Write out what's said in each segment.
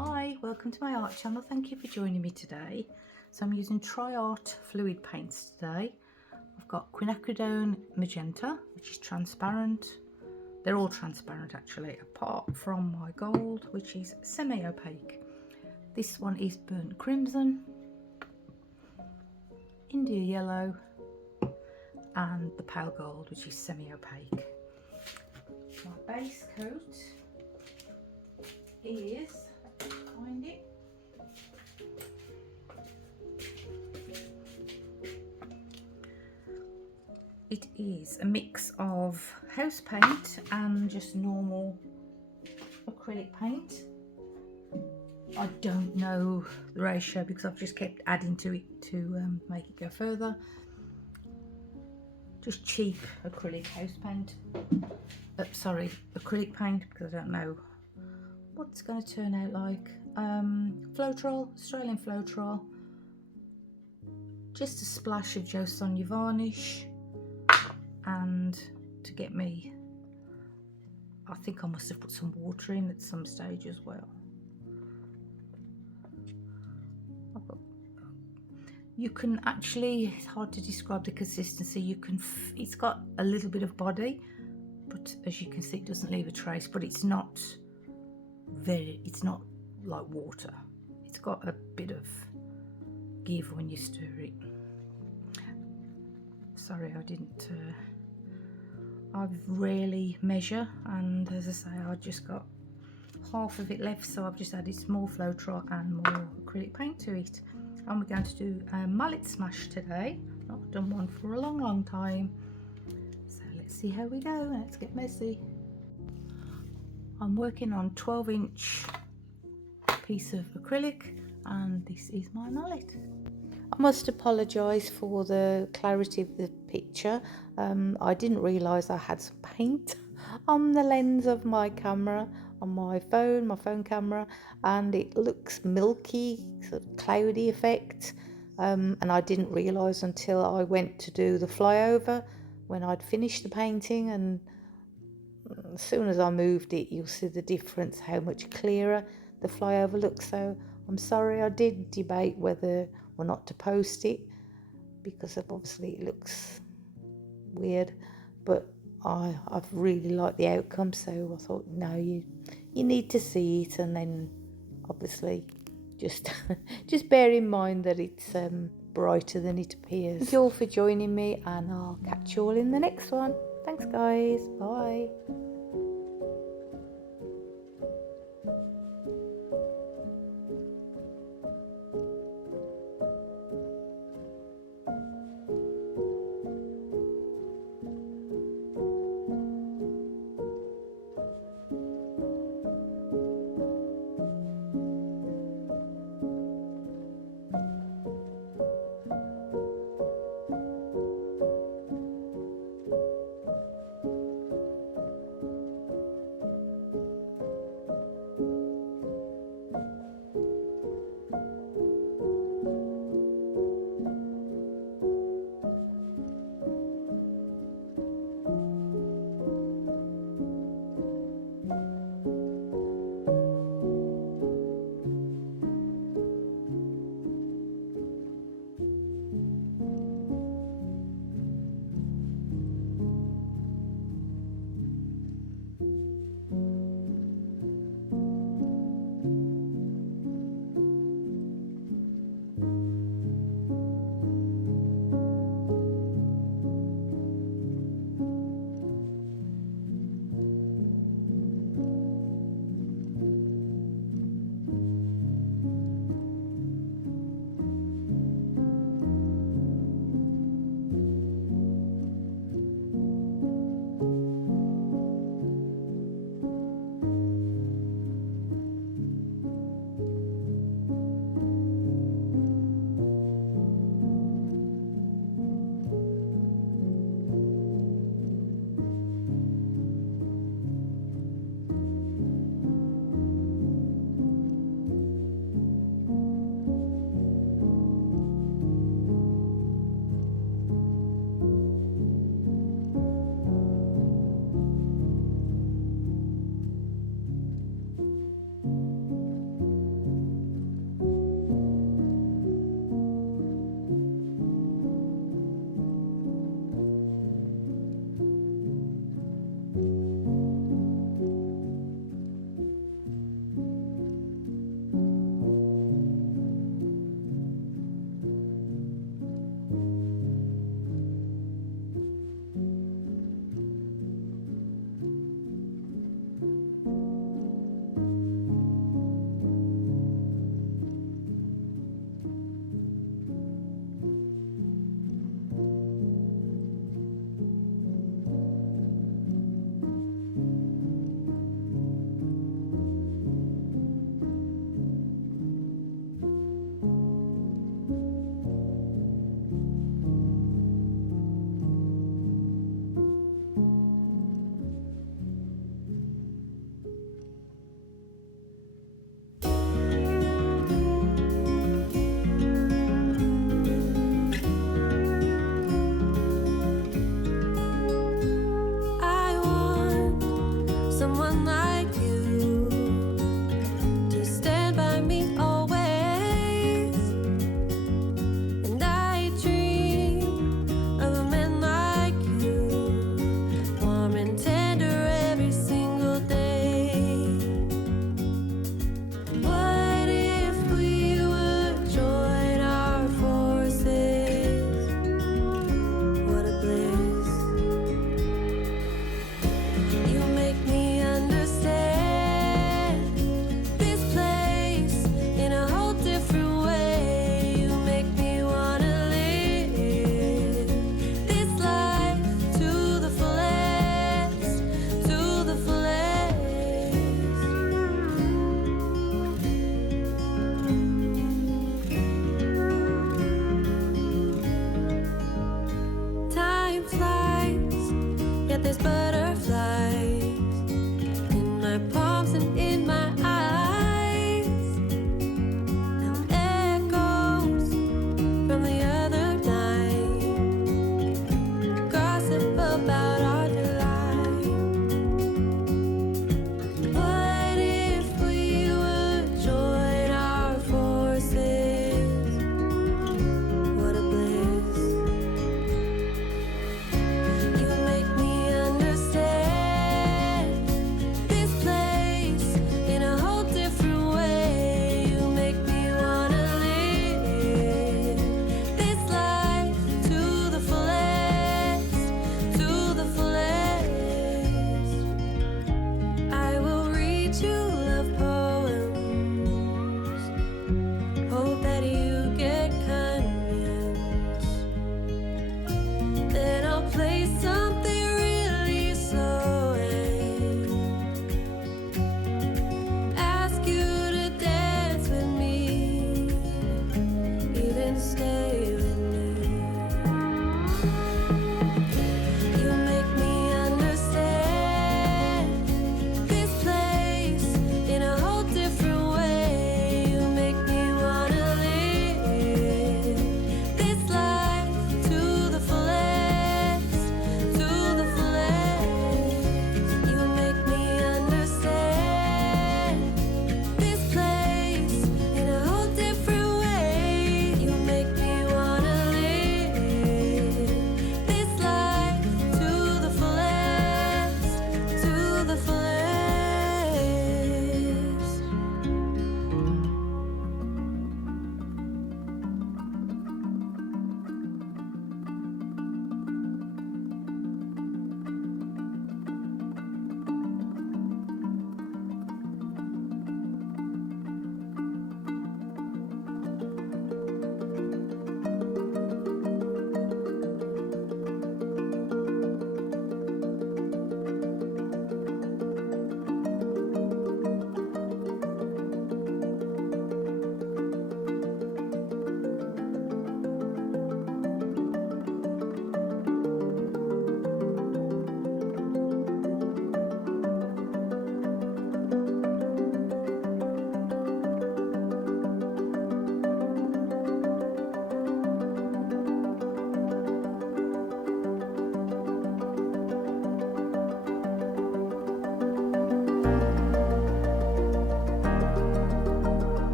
Hi, welcome to my art channel. Thank you for joining me today. So I'm using Triart fluid paints today. I've got Quinacridone Magenta, which is transparent. They're all transparent actually, apart from my gold, which is semi-opaque. This one is burnt crimson, India yellow, and the pale gold, which is semi-opaque. My base coat is, find it, it is a mix of house paint and just normal acrylic paint. I don't know the ratio because I've just kept adding to it to make it go further. Just cheap acrylic house paint. Sorry, acrylic paint, because I don't know what it's going to turn out like. Floetrol, Australian Floetrol. Just a splash of Jo Sonja varnish. And to get me, I think I must have put some water in at some stage as well. You can actually, it's hard to describe the consistency. You can, it's got a little bit of body, but as you can see, it doesn't leave a trace. But it's not it's not like water. It's got a bit of give when you stir it. Sorry, I didn't. I rarely measure, and as I say, I just got half of it left, so I've just added some more Floetrol and more acrylic paint to it. And we're going to do a mallet smash today. Not done one for a long time, so let's see how we go. Let's get messy. I'm working on 12-inch piece of acrylic, and this is my mallet. I must apologise for the clarity of the picture. I didn't realise I had some paint on the lens of my camera, on my phone camera, and it looks milky, sort of cloudy effect. And I didn't realise until I went to do the flyover when I'd finished the painting, and as soon as I moved it, you'll see the difference, how much clearer the flyover looks. So I'm sorry, I did debate whether or not to post it, because obviously it looks weird, but I've really liked the outcome, so I thought, no, you need to see it, and then obviously just bear in mind that it's brighter than it appears. Thank you all for joining me, and I'll catch you all in the next one. Thanks guys, bye.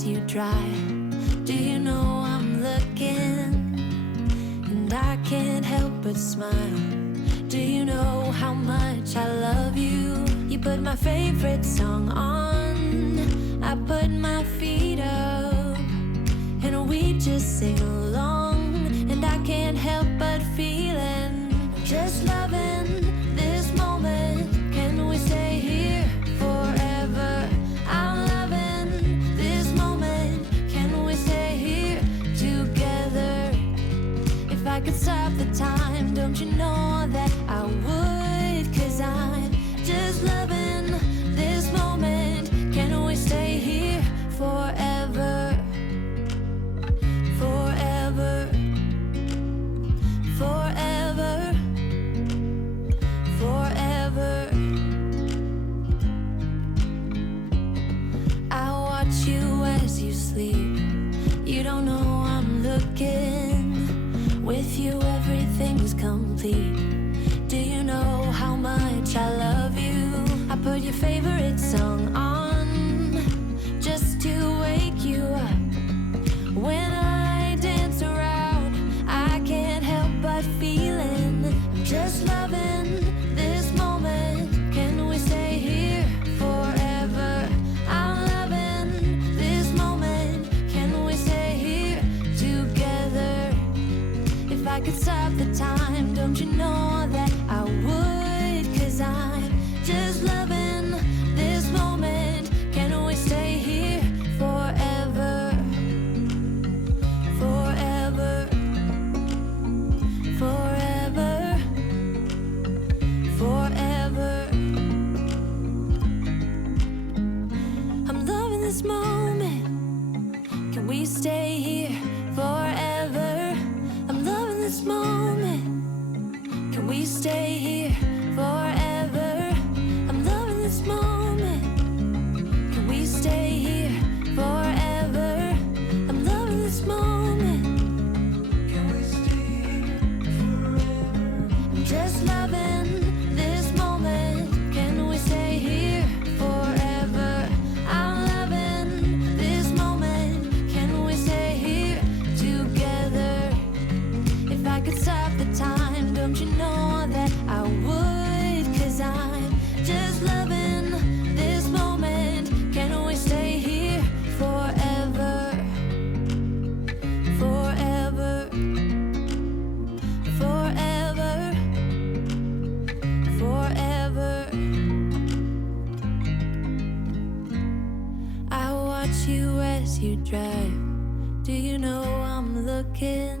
as you drive. Do you know I'm looking? And I can't help but smile. Do you know how much I love you? You put my favorite song on, I put my feet up, and we just sing along. And I can't help but feeling, just loving this moment. Can we stay here forever? I'm loving this moment. Can we stay here together? If I could stop the time, don't you know that I would? 'Cause I'm just loving this moment. Can we stay here forever? Forever. Forever. Forever. I watch you as you sleep. You don't know I'm looking. With you everything's complete. Do you know how much I love you? I put your favorite song on just to wake you up. When I dance around, I can't help but feeling, I'm just loving this moment. Can we stay here forever? I'm loving this moment. Can we stay here together? If I could stop the time, don't you know that I would? 'Cause I'm just loving this moment. Can we stay here forever? Forever. Forever. Forever. I'm loving this moment. Can we stay here forever? I'm loving this moment. Can we stay here forever? I'm loving this moment. Can we stay here forever? I'm loving this moment. Can we stay here forever? I'm just loving this moment. Can we stay here forever? I'm loving this moment. Can we stay here together? If I could stop the time, don't you know that I would? 'Cause I'm just loving this moment. Can we stay here forever? Forever. Forever. Forever. I watch you as you drive. Do you know I'm looking?